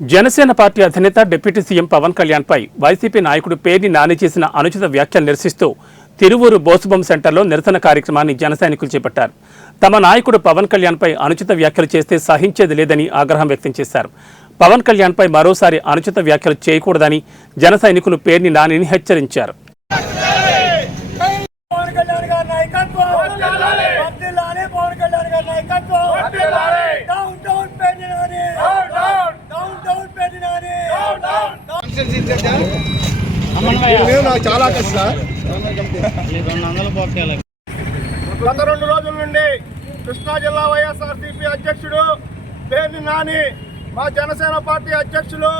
Janasena party అధినేత deputy CM Pawan Kalyan పై YCP నాయకుడు పేర్ని నాని చేసిన అనుచిత వ్యాఖ్యలు నిరసిస్తూ తిరువూరు బోసుబొమ్మ సెంటర్లో నిరసన కార్యక్రమాన్ని జనసైనికులు చేపట్టారు. తమ నాయకుడు పవన్ కళ్యాణ్ పై అనుచిత వ్యాఖ్యలు చేస్తే సహించేది లేదని ఆగ్రహం వ్యక్తం చేశారు. పవన్ కళ్యాణ్ పై మరోసారి అనుచిత వ్యాఖ్యలు చేయకూడదని జనసైనికులు పేర్ని నానిని హెచ్చరించారు. చాలా కష్టం. గత 2 రోజుల నుండి కృష్ణా జిల్లా వైఎస్ఆర్సీపీ అధ్యక్షుడు పేర్ని నాని, మా జనసేన పార్టీ అధ్యక్షులు,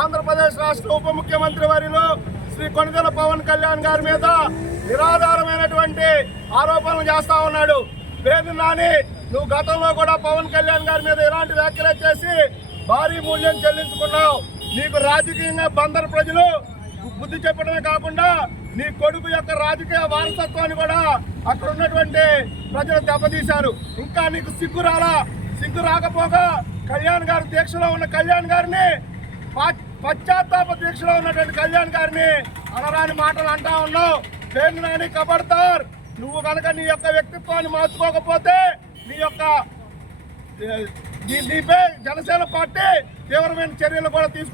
ఆంధ్రప్రదేశ్ రాష్ట్ర ఉప ముఖ్యమంత్రి వర్యులు శ్రీ కొణిదెల పవన్ కళ్యాణ్ గారి మీద నిరాధారమైనటువంటి ఆరోపణలు చేస్తా ఉన్నాడు. పేర్ని నాని, నువ్వు గతంలో కూడా పవన్ కళ్యాణ్ గారి మీద ఇలాంటి వ్యాఖ్యలు చేసి భారీ మూల్యం చెల్లించుకున్నావు. నీకు రాజకీయంగా బందరు ప్రజలు బుద్ధి చెప్పడమే కాకుండా నీ కొడుకు యొక్క రాజకీయ వారసత్వాన్ని కూడా అక్కడ ఉన్నటువంటి ప్రజలు దెబ్బతీశారు. ఇంకా నీకు సిగ్గు రాకపోగా కళ్యాణ్ గారి దీక్షలో ఉన్న కళ్యాణ్ గారిని, పశ్చాత్తాప దీక్షలో ఉన్నటువంటి కళ్యాణ్ గారిని అనరాని మాటలు అంటా ఉన్నావు. పేర్ని నాని కబడ్దార్, నువ్వు కనుక నీ యొక్క వ్యక్తిత్వాన్ని మార్చుకోకపోతే నీపై జనసేన పార్టీ తీవ్రమైన చర్యలు కూడా తీసుకుంటుంది.